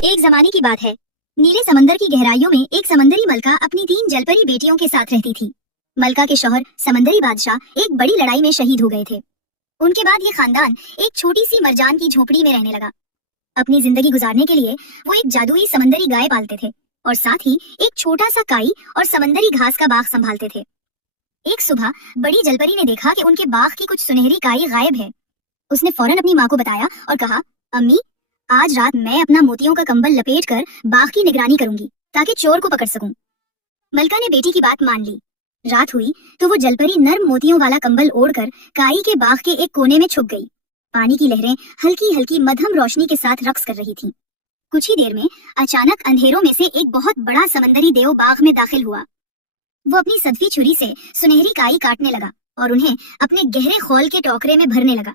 एक जमाने की बात है। नीले समंदर की गहराइयों में एक समंदरी मलका अपनी 3 जलपरी बेटियों के साथ रहती थी। मलका के शौहर समंदरी बादशाह एक बड़ी लड़ाई में शहीद हो गए थे। उनके बाद ये खानदान एक छोटी सी मरजान की झोपड़ी में रहने लगा। अपनी जिंदगी गुजारने के लिए वो एक जादुई समंदरी गाय पालते थे और साथ ही एक छोटा सा काई और समंदरी घास का बाग संभालते थे। एक सुबह बड़ी जलपरी ने देखा कि उनके बाग की कुछ सुनहरी काई गायब है। उसने फौरन अपनी माँ को बताया और कहा, अम्मी, आज रात मैं अपना मोतियों का कंबल लपेटकर बाग की निगरानी करूंगी ताकि चोर को पकड़ सकूं। मलका ने बेटी की बात मान ली। रात हुई तो वो जलपरी नर्म मोतियों वाला कंबल ओढ़कर काई के बाग के एक कोने में छुप गई। पानी की लहरें हल्की हल्की मध्यम रोशनी के साथ रक्स कर रही थीं। कुछ ही देर में अचानक अंधेरों में से एक बहुत बड़ा समंदरी देव बाग में दाखिल हुआ। वो अपनी सदफी छुरी से सुनहरी काई काटने लगा और उन्हें अपने गहरे खौल के टोकरे में भरने लगा।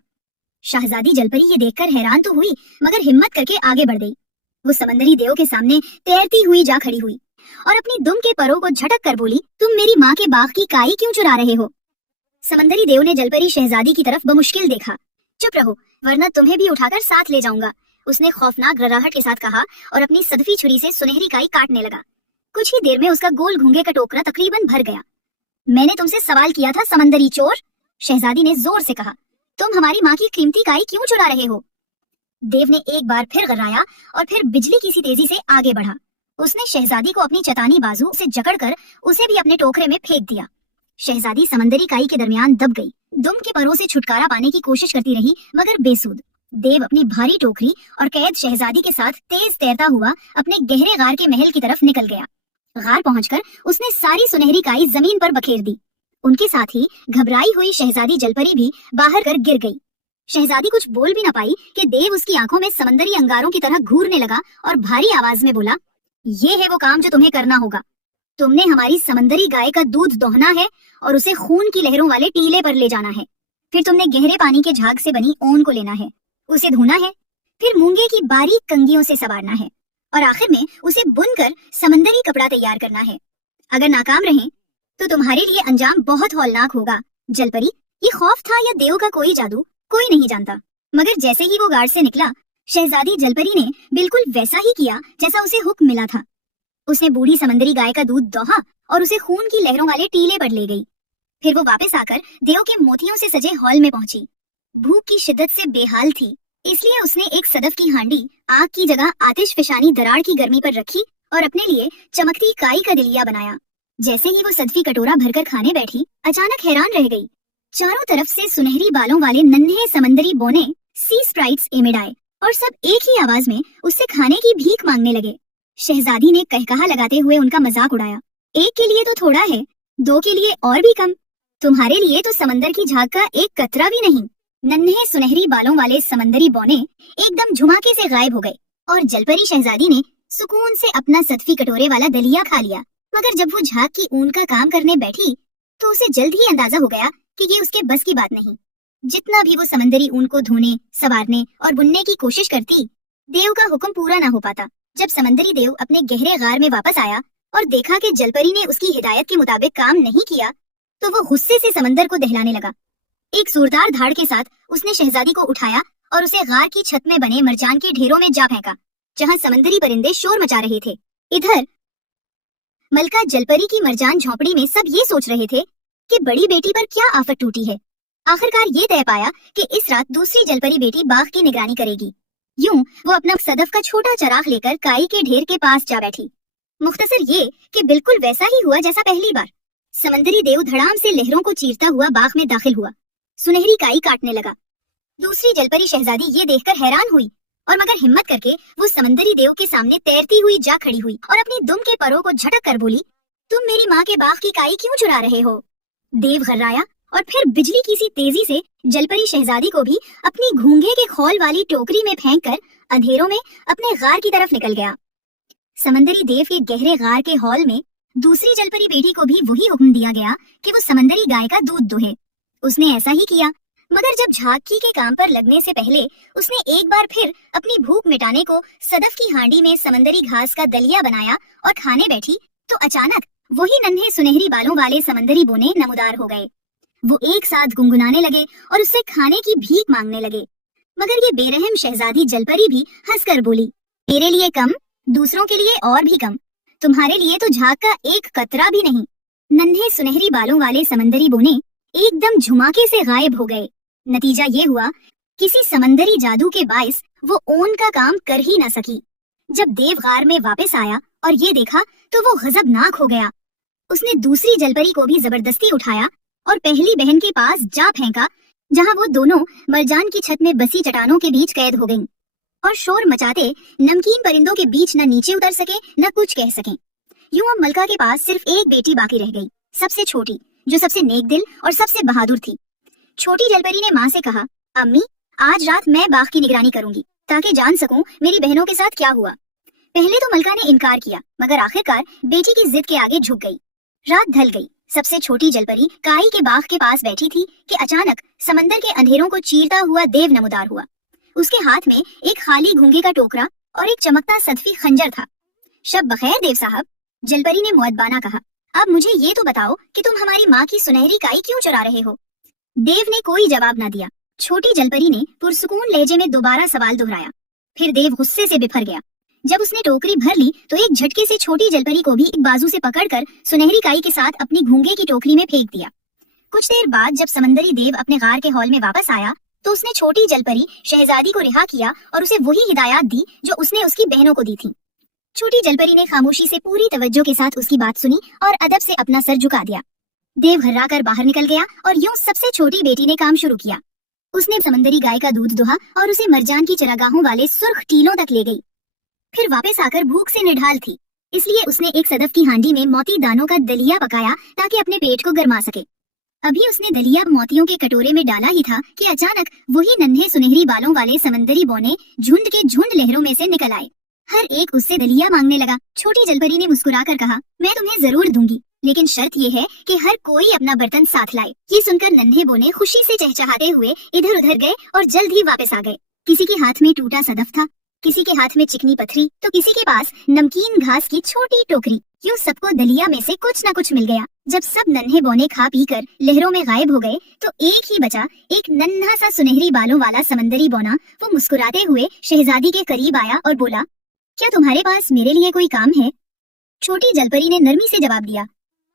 शहजादी जलपरी ये देखकर हैरान तो हुई, मगर हिम्मत करके आगे बढ़ गई। वो समंदरी देव के सामने तैरती हुई जा खड़ी हुई और अपनी दुम के परों को झटक कर बोली, तुम मेरी माँ के बाग की काई क्यों चुरा रहे हो? समंदरी देव ने जलपरी शहजादी की तरफ बमुश्किल देखा। चुप रहो, वरना तुम्हें भी उठाकर साथ ले जाऊंगा, उसने खौफनाक रड़ाहट के साथ कहा और अपनी सदफी छुरी से सुनहरी काई काटने लगा। कुछ ही देर में उसका गोल घूंघे का टोकरा तकरीबन भर गया। मैंने तुमसे सवाल किया था समंदरी चोर, शहजादी ने जोर से कहा, तुम हमारी माँ की कीमती काई क्यों चुरा रहे हो? देव ने एक बार फिर गर्राया और फिर बिजली की सी तेजी से आगे बढ़ा। उसने शहजादी को अपनी चतानी बाजू से जकड़कर उसे भी अपने टोकरे में फेंक दिया। शहजादी समंदरी काई के दरमियान दब गई। दुम के परों से छुटकारा पाने की कोशिश करती रही, मगर बेसुध। देव अपनी भारी टोकरी और कैद शहजादी के साथ तेज तैरता हुआ अपने गहरे गार के महल की तरफ निकल गया। गार पहुंचकर उसने सारी सुनहरी काई जमीन पर बखेर दी। उनके साथ ही घबराई हुई शहजादी जलपरी भी बाहर कर गिर गई। शहजादी कुछ बोल भी न पाई कि देव उसकी आंखों में समंदरी अंगारों की तरह घूरने लगा और भारी आवाज में बोला, ये है वो काम जो तुम्हें करना होगा। तुमने हमारी समंदरी गाय का दूध दोहना है और उसे खून की लहरों वाले टीले पर ले जाना है। फिर तुमने गहरे पानी के झाग से बनी ओन को लेना है, उसे धोना है, फिर मूंगे की बारीक कंगियों से संवारना है और आखिर में उसे बुनकर समंदरी कपड़ा तैयार करना है। अगर नाकाम रहे तो तुम्हारे लिए अंजाम बहुत हौलनाक होगा। जलपरी, ये खौफ था या देव का कोई जादू, कोई नहीं जानता, मगर जैसे ही वो गार्ड से निकला, शहजादी जलपरी ने बिल्कुल वैसा ही किया जैसा उसे हुक्म मिला था। उसने बूढ़ी समंदरी गाय का दूध दोहा और उसे खून की लहरों वाले टीले पर ले गई। फिर वो वापस आकर देव के मोतियों से सजे हॉल में पहुंची। भूख की शिद्दत से बेहाल थी, इसलिए उसने एक सदफ की हांडी आग की जगह आतिशफशानी दरार की गर्मी पर रखी और अपने लिए चमकती काई का दिलिया बनाया। जैसे ही वो सदफी कटोरा भरकर खाने बैठी, अचानक हैरान रह गई। चारों तरफ से सुनहरी बालों वाले नन्हे समंदरी बोने, सी स्प्राइट्स एमिड आए और सब एक ही आवाज में उससे खाने की भीख मांगने लगे। शहजादी ने कहकहा लगाते हुए उनका मजाक उड़ाया, एक के लिए तो थोड़ा है, दो के लिए और भी कम, तुम्हारे लिए तो समंदर की झाग का एक कतरा भी नहीं। नन्हे सुनहरी बालों वाले समंदरी बोने एकदम झुमाके से गायब हो गए और जलपरी शहजादी ने सुकून से अपना सदफी कटोरे वाला दलिया खा लिया। मगर जब वो झाग की ऊन का काम करने बैठी तो उसे जल्द ही अंदाजा हो गया कि ये उसके बस की बात नहीं। जितना भी वो समंदरी ऊन को धोने, संवारने और बुनने की कोशिश करती, देव का हुक्म पूरा ना हो पाता। जब समंदरी देव अपने गहरे गार में वापस आया और देखा कि जलपरी ने उसकी हिदायत के मुताबिक काम नहीं किया, तो वो गुस्से से समंदर को दहलाने लगा। एक जोरदार धाड़ के साथ उसने शहजादी को उठाया और उसे गार की छत में बने मरजान के ढेरों में जा फेंका, जहां समंदरी परिंदे शोर मचा रहे थे। इधर मलका जलपरी की मरजान झोंपड़ी में सब ये सोच रहे थे कि बड़ी बेटी पर क्या आफत टूटी है। आखिरकार ये तय पाया कि इस रात दूसरी जलपरी बेटी बाग की निगरानी करेगी। यूं वो अपना सदफ का छोटा चराग लेकर काई के ढेर के पास जा बैठी। मुख्तसर ये कि बिल्कुल वैसा ही हुआ जैसा पहली बार। समंदरी देव धड़ाम से लहरों को चीरता हुआ बाग में दाखिल हुआ, सुनहरी काई काटने लगा। दूसरी जलपरी शहजादी ये देखकर हैरान हुई और मगर हिम्मत करके वो समंदरी देव के सामने तैरती हुई जा खड़ी हुई और अपनी दुम के परों को झटक कर बोली, तुम मेरी माँ के बाग की काई क्यों चुरा रहे हो? देव घर्राया और फिर बिजली की सी तेजी से जलपरी शहजादी को भी अपनी घूंघे के खौल वाली टोकरी में फेंककर अंधेरों में अपने गार की तरफ निकल गया। समंदरी देव के गहरे गार के हॉल में दूसरी जलपरी बेटी को भी वही हुक्म दिया गया कि वो समंदरी गाय का दूध दोहे। उसने ऐसा ही किया, मगर जब झांकी के काम पर लगने से पहले उसने एक बार फिर अपनी भूख मिटाने को सदफ की हांडी में समंदरी घास का दलिया बनाया और खाने बैठी, तो अचानक वही नन्हे सुनहरी बालों वाले समंदरी बोने नमूदार हो गए। वो एक साथ गुनगुनाने लगे और उससे खाने की भीख मांगने लगे। मगर ये बेरहम शहजादी जलपरी भी हंसकर बोली, मेरे लिए कम, दूसरों के लिए और भी कम, तुम्हारे लिए तो झाग का एक कतरा भी नहीं। नन्हे सुनहरी बालों वाले समंदरी बोने एकदम झुमाके से गायब हो गए। नतीजा ये हुआ, किसी समंदरी जादू के बाइस वो ओन का काम कर ही न सकी। जब देव गार में वापस आया और ये देखा तो वो गजबनाक हो गया। उसने दूसरी जलपरी को भी जबरदस्ती उठाया और पहली बहन के पास जा फेंका, जहां वो दोनों मरजान की छत में बसी चट्टानों के बीच कैद हो गईं और शोर मचाते नमकीन परिंदों के बीच न नीचे उतर सके न कुछ कह सके। यूं अब मलका के पास सिर्फ एक बेटी बाकी रह गई, सबसे छोटी, जो सबसे नेक दिल और सबसे बहादुर थी। छोटी जलपरी ने माँ से कहा, अम्मी, आज रात मैं बाग की निगरानी करूंगी ताकि जान सकूं मेरी बहनों के साथ क्या हुआ। पहले तो मलका ने इनकार किया, मगर आखिरकार बेटी की जिद के आगे झुक गई। रात ढल गई। सबसे छोटी जलपरी काई के बाग के पास बैठी थी कि अचानक समंदर के अंधेरों को चीरता हुआ देव नमूदार हुआ। उसके हाथ में एक खाली घूंगे का टोकरा और एक चमकता सदफी खंजर था। शब बखैर देव साहब, जलपरी ने मुअद्दबाना कहा, अब मुझे ये तो बताओ कि तुम हमारी माँ की सुनहरी काई क्यों चुरा रहे हो। देव ने कोई जवाब न दिया। छोटी जलपरी ने पुरसुकून लहजे में दोबारा सवाल दोहराया। फिर देव गुस्से से बिफर गया। जब उसने टोकरी भर ली तो एक झटके से छोटी जलपरी को भी एक बाजू से पकड़कर सुनहरी काई के साथ अपनी घूंगे की टोकरी में फेंक दिया। कुछ देर बाद जब समंदरी देव अपने गार के हॉल में वापस आया तो उसने छोटी जलपरी शहजादी को रिहा किया और उसे वही हिदायत दी जो उसने उसकी बहनों को दी थी। छोटी जलपरी ने खामोशी से पूरी तवज्जो के साथ उसकी बात सुनी और अदब से अपना सर झुका दिया। देव घर्रा कर बाहर निकल गया और यूं सबसे छोटी बेटी ने काम शुरू किया। उसने समंदरी गाय का दूध दुहा और उसे मरजान की चरागाहों वाले सुर्ख टीलों तक ले गई। फिर वापस आकर भूख से निढाल थी, इसलिए उसने एक सदफ की हांडी में मोती दानों का दलिया पकाया ताकि अपने पेट को गर्मा सके। अभी उसने दलिया मोतियों के कटोरे में डाला ही था कि अचानक वही नन्हे सुनहरी बालों वाले समंदरी बौने झुंड के झुंड लहरों में से निकल आए। हर एक उससे दलिया मांगने लगा। छोटी जलपरी ने मुस्कुराकर कहा, मैं तुम्हें जरूर दूंगी, लेकिन शर्त ये है कि हर कोई अपना बर्तन साथ लाए। ये सुनकर नन्हे बोने खुशी से चहचहाते हुए इधर उधर गए और जल्द ही वापस आ गए। किसी के हाथ में टूटा सदफ था, किसी के हाथ में चिकनी पथरी, तो किसी के पास नमकीन घास की छोटी टोकरी। यूं सबको दलिया में से कुछ न कुछ मिल गया। जब सब नन्हे बौने खा पी कर लहरों में गायब हो गए तो एक ही बचा, एक नन्हा सा सुनहरी बालों वाला समंदरी बौना। वो मुस्कुराते हुए शहजादी के करीब आया और बोला, क्या तुम्हारे पास मेरे लिए कोई काम है? छोटी जलपरी ने नरमी से जवाब दिया,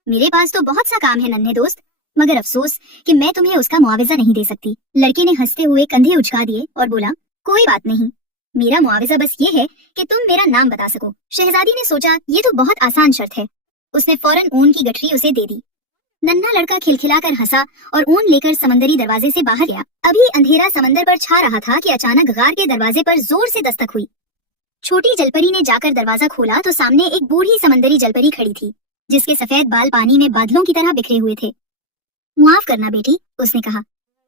मेरे पास तो बहुत सा काम है नन्हे दोस्त, मगर अफसोस कि मैं तुम्हें उसका मुआवजा नहीं दे सकती। लड़के ने हंसते हुए कंधे उचका दिए और बोला, कोई बात नहीं, मेरा मुआवजा बस ये है कि तुम मेरा नाम बता सको। शहजादी ने सोचा, ये तो बहुत आसान शर्त है। उसने फौरन ऊन की गठरी उसे दे दी। नन्हा लड़का खिलखिलाकर हंसा और ऊन लेकर समंदरी दरवाजे से बाहर गया। अभी अंधेरा समंदर पर छा रहा था कि अचानक गार के दरवाजे पर जोर से दस्तक हुई। छोटी जलपरी ने जाकर दरवाजा खोला तो सामने एक बूढ़ी समंदरी जलपरी खड़ी थी, जिसके सफेद बाल पानी में बादलों की तरह बिखरे हुए थे। माफ करना बेटी, उसने कहा,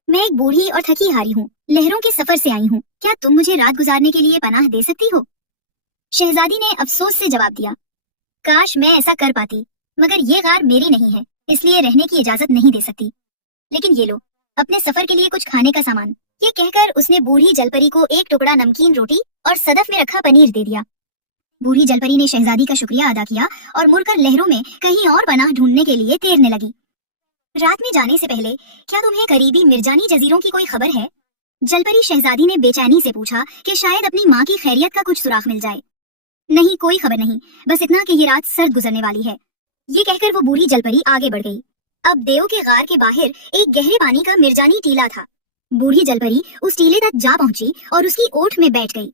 मैं एक बूढ़ी और थकी हारी हूँ, लहरों के सफर से आई हूँ। क्या तुम मुझे रात गुजारने के लिए पनाह दे सकती हो? शहजादी ने अफसोस से जवाब दिया, काश मैं ऐसा कर पाती, मगर ये गार मेरी नहीं है, इसलिए रहने की इजाजत नहीं दे सकती। लेकिन ये लो, अपने सफर के लिए कुछ खाने का सामान। ये कहकर उसने बूढ़ी जलपरी को एक टुकड़ा नमकीन रोटी और सदफ में रखा पनीर दे दिया। बूढ़ी जलपरी ने शहजादी का शुक्रिया अदा किया और मुड़कर लहरों में कहीं और पनाह ढूंढने के लिए तैरने लगी। रात में जाने से पहले क्या तुम्हें करीबी मिर्जानी जजीरों की कोई खबर है? जलपरी शहजादी ने बेचैनी से पूछा कि शायद अपनी माँ की खैरियत का कुछ सुराग मिल जाए। नहीं, कोई खबर नहीं, बस इतना कि ये रात सर्द गुजरने वाली है। ये कहकर वो बूढ़ी जलपरी आगे बढ़ गई। अब देव के गार के बाहर एक गहरे पानी का मिर्जानी टीला था। बूढ़ी जलपरी उस टीले तक जा पहुंची और उसकी ओट में बैठ गई।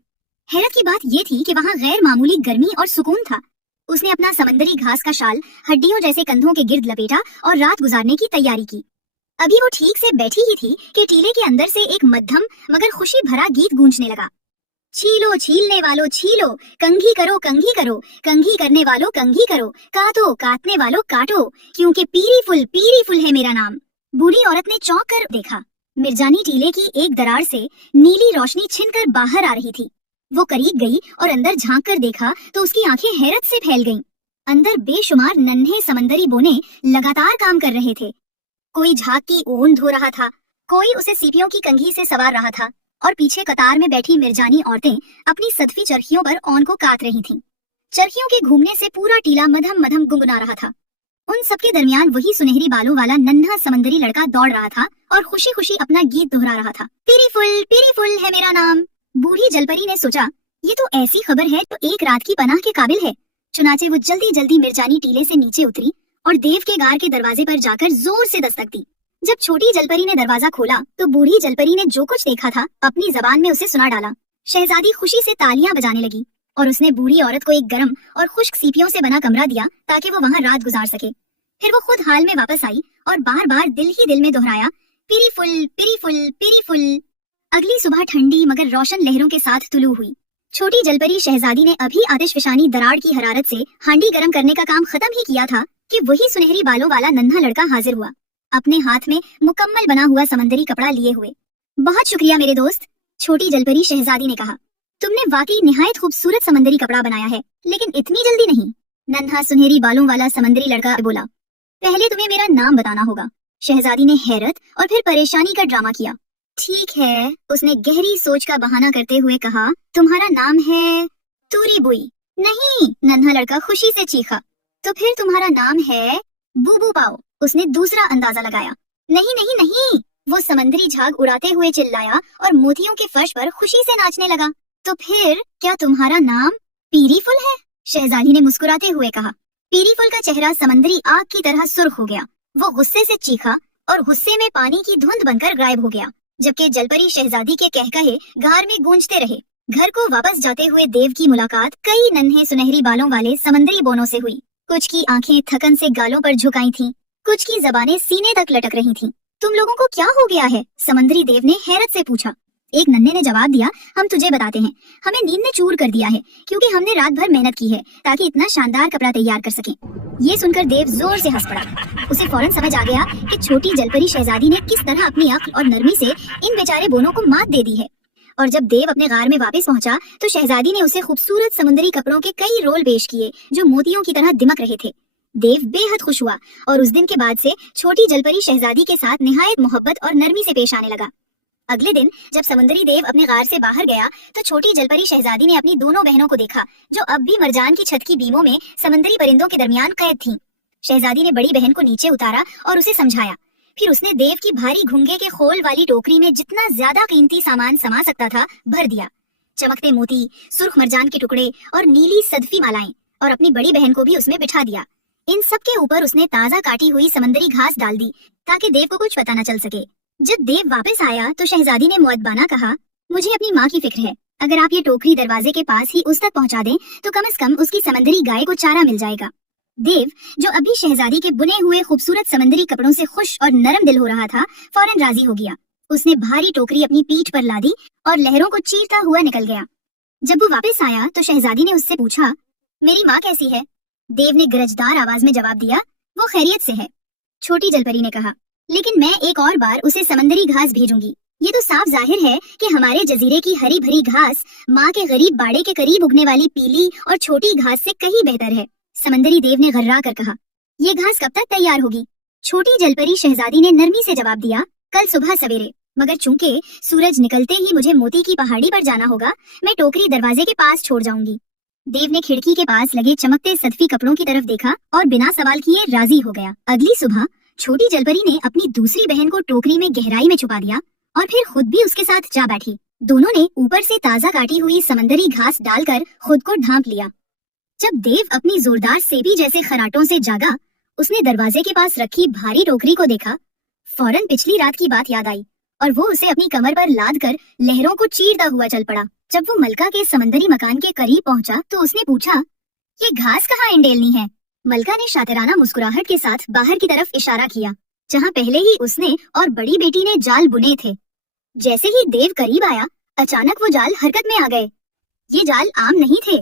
हैरत की बात ये थी कि वहाँ गैर मामूली गर्मी और सुकून था। उसने अपना समंदरी घास का शाल हड्डियों जैसे कंधों के गिर्द लपेटा और रात गुजारने की तैयारी की। अभी वो ठीक से बैठी ही थी कि टीले के अंदर से एक मध्यम मगर खुशी भरा गीत गूंजने लगा। छीलो छीलने वालों छीलो, कंघी करो कंघी करो, कंघी करने वालों कंघी करो, काटो काटने वालों काटो, क्योंकि पीरी फुल है मेरा नाम। बूढ़ी औरत ने चौंक कर देखा। मिर्जानी टीले की एक दरार से नीली रोशनी छिनकर बाहर आ रही थी। वो करीब गई और अंदर झांक कर देखा तो उसकी आंखें हैरत से फैल गईं। अंदर बेशुमार नन्हे समंदरी बोने लगातार काम कर रहे थे। कोई झाग की ऊन धो रहा था, कोई उसे सीपियों की कंघी से सवार रहा था और पीछे कतार में बैठी मिर्जानी औरतें अपनी सदफी चरखियों पर औन को काट रही थीं। चरखियों के घूमने से पूरा टीला मधम मधम गुनगुना रहा था। उन सबके दरमियान वही सुनहरी बालों वाला नन्हा समंदरी लड़का दौड़ रहा था और खुशी खुशी अपना गीत दोहरा रहा था। पीरी फुल है मेरा नाम। बूढ़ी जलपरी ने सोचा, ये तो ऐसी खबर है तो एक रात की पनाह के काबिल है। चुनाचे वो जल्दी जल्दी मिर्जानी टीले से नीचे उतरी और देव के गार के दरवाजे पर जाकर जोर से दस्तक दी। जब छोटी जलपरी ने दरवाजा खोला तो बूढ़ी जलपरी ने जो कुछ देखा था अपनी जबान में उसे सुना डाला। शहजादी खुशी से तालियां बजाने लगी और उसने बूढ़ी औरत को एक गर्म और खुश्क सीपियों से बना कमरा दिया ताकि वो वहाँ रात गुजार सके। फिर वो खुद हाल में वापस आई और बार बार दिल ही दिल में दोहराया, पिरी फुल पिरी फुल पिरी फुल। अगली सुबह ठंडी मगर रोशन लहरों के साथ तुलू हुई। छोटी जलपरी शहजादी ने अभी आतिशफशानी दरार की हरारत से हांडी गर्म करने का काम खत्म ही किया था कि वही सुनहरी बालों वाला नन्हा लड़का हाजिर हुआ, अपने हाथ में मुकम्मल बना हुआ समंदरी कपड़ा लिए हुए। बहुत शुक्रिया मेरे दोस्त, छोटी जलपरी शहजादी ने कहा। तुमने वाकई निहायत खूबसूरत समंदरी कपड़ा बनाया है, लेकिन इतनी जल्दी नहीं। नन्हा सुनहरी बालों वाला समंदरी लड़का बोला। पहले तुम्हें मेरा नाम बताना होगा। शहजादी ने हैरत और फिर परेशानी का ड्रामा किया। ठीक है, उसने गहरी सोच का बहाना करते हुए कहा। तुम्हारा नाम है तूरी बुई। नहीं, नन्हा लड़का खुशी से चीखा। तो फिर तुम्हारा नाम है बूबू पाओ, उसने दूसरा अंदाजा लगाया। नहीं नहीं नहीं, वो समंदरी झाग उड़ाते हुए चिल्लाया और मोतियों के फर्श पर खुशी से नाचने लगा। तो फिर क्या तुम्हारा नाम पीरी फुल है? शहजादी ने मुस्कुराते हुए कहा। पीरी फुल का चेहरा समंदरी आग की तरह सुर्ख हो गया। वो गुस्से से चीखा और गुस्से में पानी की धुंध बनकर गायब हो गया, जबकि जलपरी शहजादी के कहकहे गार में गूंजते रहे। घर को वापस जाते हुए देव की मुलाकात कई नन्हे सुनहरी बालों वाले समंदरी बोनों से हुई। कुछ की आंखें थकन से गालों पर झुकाई थीं, कुछ की जबानें सीने तक लटक रही थीं। तुम लोगों को क्या हो गया है? समंदरी देव ने हैरत से पूछा। एक नन्हे ने जवाब दिया, हम तुझे बताते हैं। हमें नींद ने चूर कर दिया है क्योंकि हमने रात भर मेहनत की है ताकि इतना शानदार कपड़ा तैयार कर सकें। ये सुनकर देव जोर से हंस पड़ा। उसे फौरन समझ आ गया कि छोटी जलपरी शहजादी ने किस तरह अपनी अक्ल और नरमी से इन बेचारे बोनों को मात दे दी है। और जब देव अपने गार में वापस पहुंचा तो शहजादी ने उसे खूबसूरत समुद्री कपड़ों के कई रोल पेश किए जो मोतियों की तरह दिमक रहे थे। देव बेहद खुश हुआ और उस दिन के बाद से छोटी जलपरी शहजादी के साथ निहायत मोहब्बत और नरमी से पेश आने लगा। अगले दिन जब समुद्री देव अपने गार से बाहर गया तो छोटी जलपरी शहजादी ने अपनी दोनों बहनों को देखा जो अब भी मरजान की छत की बीमों में समुद्री परिंदों के दरमियान कैद थीं। शहजादी ने बड़ी बहन को नीचे उतारा और उसे समझाया। फिर उसने देव की भारी घुंघे के खोल वाली टोकरी में जितना ज्यादा कीमती सामान समा सकता था भर दिया। चमकते मोती, सुर्ख मरजान के टुकड़े और नीली सदफी मालाएं, और अपनी बड़ी बहन को भी उसमें बिठा दिया। इन सब के ऊपर उसने ताजा काटी हुई समंदरी घास डाल दी ताकि देव को कुछ पता न चल सके। जब देव वापस आया तो शहजादी ने मुअद्दबाना कहा, मुझे अपनी माँ की फिक्र है। अगर आप ये टोकरी दरवाजे के पास ही उस तक पहुँचा दें तो कम से कम उसकी समंदरी गाय को चारा मिल जाएगा। देव, जो अभी शहजादी के बुने हुए खूबसूरत समंदरी कपड़ों से खुश और नरम दिल हो रहा था, फौरन राजी हो गया। उसने भारी टोकरी अपनी पीठ पर लादी और लहरों को चीरता हुआ निकल गया। जब वो वापस आया तो शहजादी ने उससे पूछा, मेरी माँ कैसी है? देव ने गरजदार आवाज में जवाब दिया, वो खैरियत से है। छोटी जलपरी ने कहा, लेकिन मैं एक और बार उसे समंदरी घास भेजूंगी। ये तो साफ जाहिर है कि हमारे जजीरे की हरी भरी घास माँ के गरीब बाड़े के करीब उगने वाली पीली और छोटी घास से कहीं बेहतर है। समंदरी देव ने घर्रा कर कहा, ये घास कब तक तैयार होगी? छोटी जलपरी शहजादी ने नरमी से जवाब दिया, कल सुबह सवेरे। मगर चूंकि सूरज निकलते ही मुझे मोती की पहाड़ी पर जाना होगा, मैं टोकरी दरवाजे के पास छोड़ जाऊंगी। देव ने खिड़की के पास लगे चमकते सदफी कपड़ों की तरफ देखा और बिना सवाल किए राजी हो गया। अगली सुबह छोटी जलपरी ने अपनी दूसरी बहन को टोकरी में गहराई में छुपा दिया और फिर खुद भी उसके साथ जा बैठी। दोनों ने ऊपर से ताजा काटी हुई समंदरी घास डालकर खुद को ढांप लिया। जब देव अपनी जोरदार सेबी जैसे खराटों से जागा, उसने दरवाजे के पास रखी भारी टोकरी को देखा। फौरन पिछली रात की बात याद आई और वो उसे अपनी कमर पर लाद कर लहरों को चीरता हुआ चल पड़ा। जब वो मलका के समंदरी मकान के करीब पहुंचा तो उसने पूछा, ये घास कहाँ इंडेलनी है? मलका ने शातिराना मुस्कुराहट के साथ बाहर की तरफ इशारा किया, जहाँ पहले ही उसने और बड़ी बेटी ने जाल बुने थे। जैसे ही देव करीब आया, अचानक वो जाल हरकत में आ गए। ये जाल आम नहीं थे,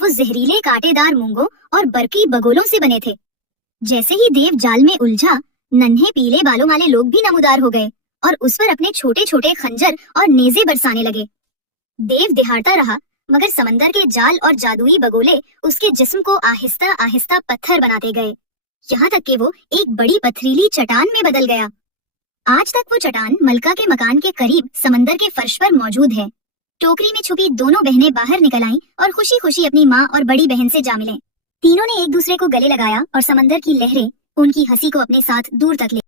वो जहरीले कांटेदार मूंगों और बरकी बगोलों से बने थे। जैसे ही देव जाल में उलझा, नन्हे पीले बालों वाले लोग भी नमूदार हो गए और उस पर अपने छोटे छोटे खंजर और नेज़े बरसाने लगे। देव दिहाड़ता रहा, मगर समंदर के जाल और जादुई बगोले उसके जिस्म को आहिस्ता आहिस्ता पत्थर बनाते गए, यहाँ तक कि वो एक बड़ी पथरीली चट्टान में बदल गया। आज तक वो चट्टान मलका के मकान के करीब समंदर के फर्श पर मौजूद है। टोकरी में छुपी दोनों बहनें बाहर निकल आईं और खुशी खुशी अपनी माँ और बड़ी बहन से जा मिले। तीनों ने एक दूसरे को गले लगाया और समंदर की लहरें उनकी हंसी को अपने साथ दूर तक ले